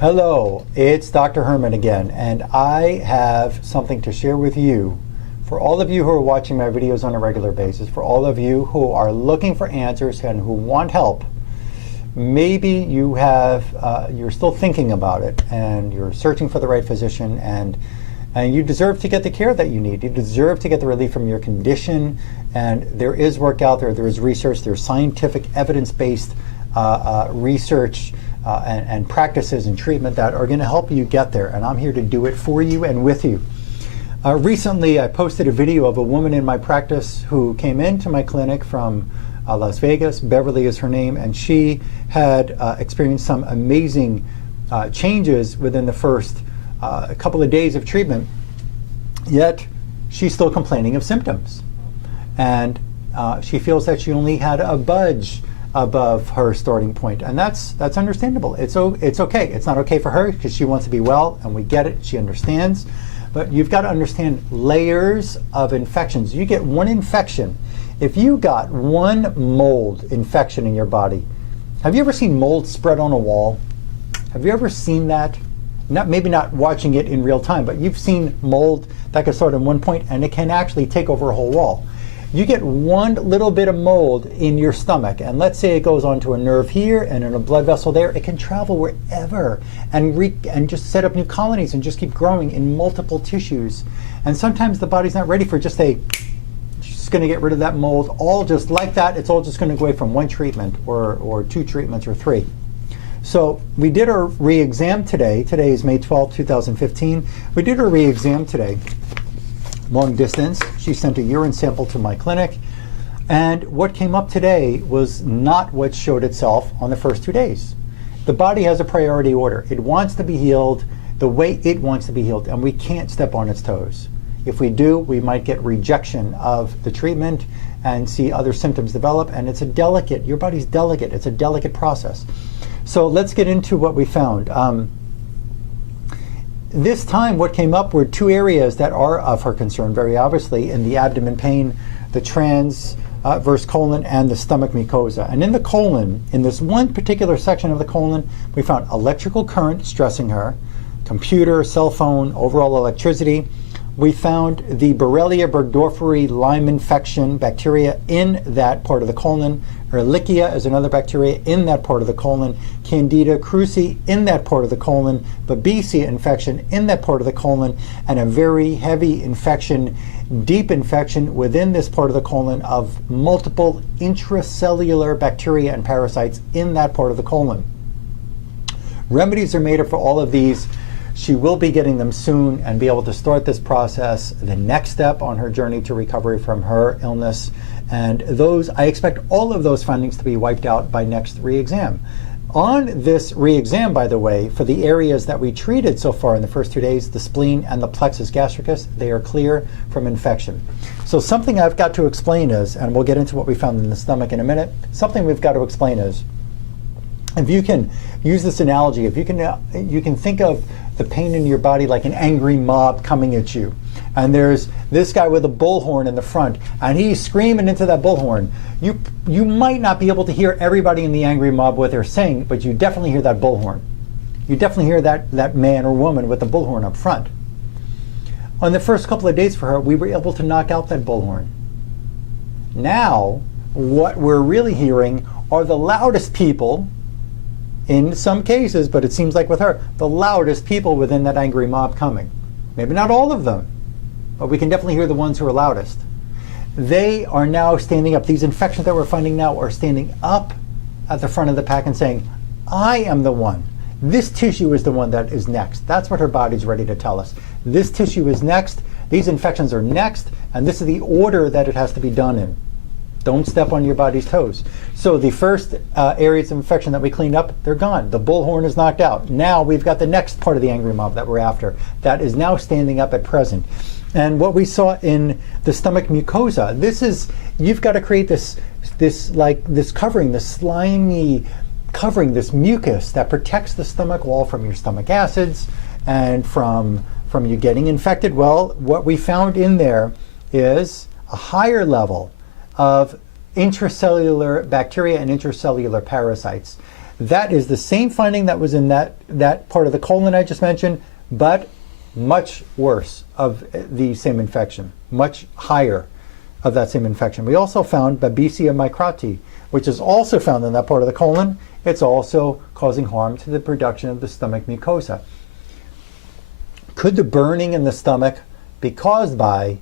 Hello, it's Dr. Herman again, and I have something to share with you. For all of you who are watching my videos on a regular basis, for all of you who are looking for answers and who want help, maybe you have, you're still thinking about it and you're searching for the right physician, and you deserve to get the care that you need. You deserve to get the relief from your condition, and there is work out there. There is research. There's scientific, evidence-based research and practices and treatment that are going to help you get there, and I'm here to do it for you and with you. Recently, I posted a video of a woman in my practice who came into my clinic from Las Vegas. Beverly is her name, and she had experienced some amazing changes within the first a couple of days of treatment, yet she's still complaining of symptoms. And she feels that she only had a budge above her starting point, and that's understandable. It's okay. It's not okay for her because she wants to be well, and we get it. She understands. But you've got to understand layers of infections. You get one infection. If you got one mold infection in your body, have you ever seen mold spread on a wall? Have you ever seen that? Maybe not watching it in real time, but you've seen mold that can start in one point and it can actually take over a whole wall. You get one little bit of mold in your stomach, and let's say it goes onto a nerve here and in a blood vessel there, it can travel wherever and just set up new colonies and just keep growing in multiple tissues. And sometimes the body's not ready for just going to get rid of that mold all just like that. It's all just going to go away from one treatment or two treatments or three. So we did our re-exam today. Today is May 12, 2015. We did our re-exam today. Long distance. She sent a urine sample to my clinic, and what came up today was not what showed itself on the first 2 days. The body has a priority order. It wants to be healed the way it wants to be healed, and we can't step on its toes. If we do, we might get rejection of the treatment and see other symptoms develop, and it's a delicate, your body's delicate, it's a delicate process. So let's get into what we found. This time what came up were two areas that are of her concern, very obviously, in the abdomen pain, the transverse colon and the stomach mucosa. And in the colon, in this one particular section of the colon, we found electrical current stressing her, computer, cell phone, overall electricity. We found the Borrelia burgdorferi Lyme infection bacteria in that part of the colon. Ehrlichia is another bacteria in that part of the colon. Candida krusei in that part of the colon. Babesia infection in that part of the colon. And a very heavy infection, deep infection within this part of the colon of multiple intracellular bacteria and parasites in that part of the colon. Remedies are made up for all of these. She will be getting them soon and be able to start this process, the next step on her journey to recovery from her illness. And I expect all of those findings to be wiped out by next re-exam. On this re-exam, by the way, for the areas that we treated so far in the first 2 days, the spleen and the plexus gastricus, they are clear from infection. So something I've got to explain is, and we'll get into what we found in the stomach in a minute, something we've got to explain is, if you can use this analogy, if you can think of the pain in your body like an angry mob coming at you. And there's this guy with a bullhorn in the front, and he's screaming into that bullhorn. You might not be able to hear everybody in the angry mob what they're saying, but you definitely hear that bullhorn. You definitely hear that man or woman with the bullhorn up front. On the first couple of days for her, we were able to knock out that bullhorn. Now, what we're really hearing are the loudest people, in some cases, but it seems like with her, the loudest people within that angry mob coming. Maybe not all of them, but we can definitely hear the ones who are loudest. They are now standing up. These infections that we're finding now are standing up at the front of the pack and saying, I am the one. This tissue is the one that is next. That's what her body's ready to tell us. This tissue is next, these infections are next, and this is the order that it has to be done in. Don't step on your body's toes. So the first areas of infection that we cleaned up, they're gone. The bullhorn is knocked out. Now we've got the next part of the angry mob that we're after. That is now standing up at present. And what we saw in the stomach mucosa, you've got to create this covering, this slimy covering, this mucus that protects the stomach wall from your stomach acids and from you getting infected. Well, what we found in there is a higher level of intracellular bacteria and intracellular parasites. That is the same finding that was in that part of the colon I just mentioned, but much worse of the same infection, much higher of that same infection. We also found Babesia microti, which is also found in that part of the colon. It's also causing harm to the production of the stomach mucosa. Could the burning in the stomach be caused by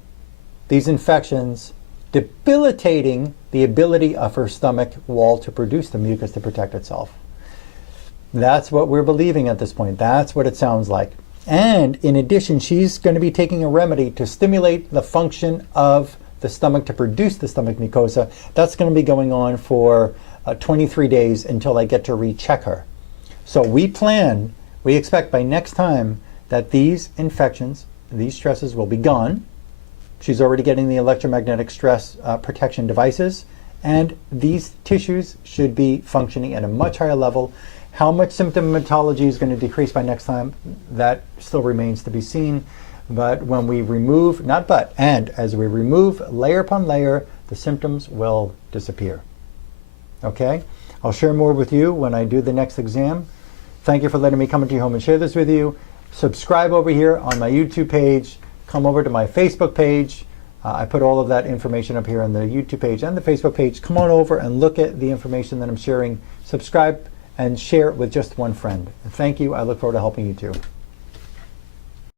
these infections debilitating the ability of her stomach wall to produce the mucus to protect itself? That's what we're believing at this point. That's what it sounds like. And in addition, she's going to be taking a remedy to stimulate the function of the stomach to produce the stomach mucosa. That's going to be going on for 23 days until I get to recheck her. So we expect by next time that these infections, these stresses will be gone. She's already getting the electromagnetic stress protection devices, and these tissues should be functioning at a much higher level. How much symptomatology is going to decrease by next time, that still remains to be seen. But when we remove, as we remove layer upon layer, the symptoms will disappear. Okay? I'll share more with you when I do the next exam. Thank you for letting me come into your home and share this with you. Subscribe over here on my YouTube page. Come over to my Facebook page. I put all of that information up here on the YouTube page and the Facebook page. Come on over and look at the information that I'm sharing. Subscribe and share it with just one friend. Thank you. I look forward to helping you too.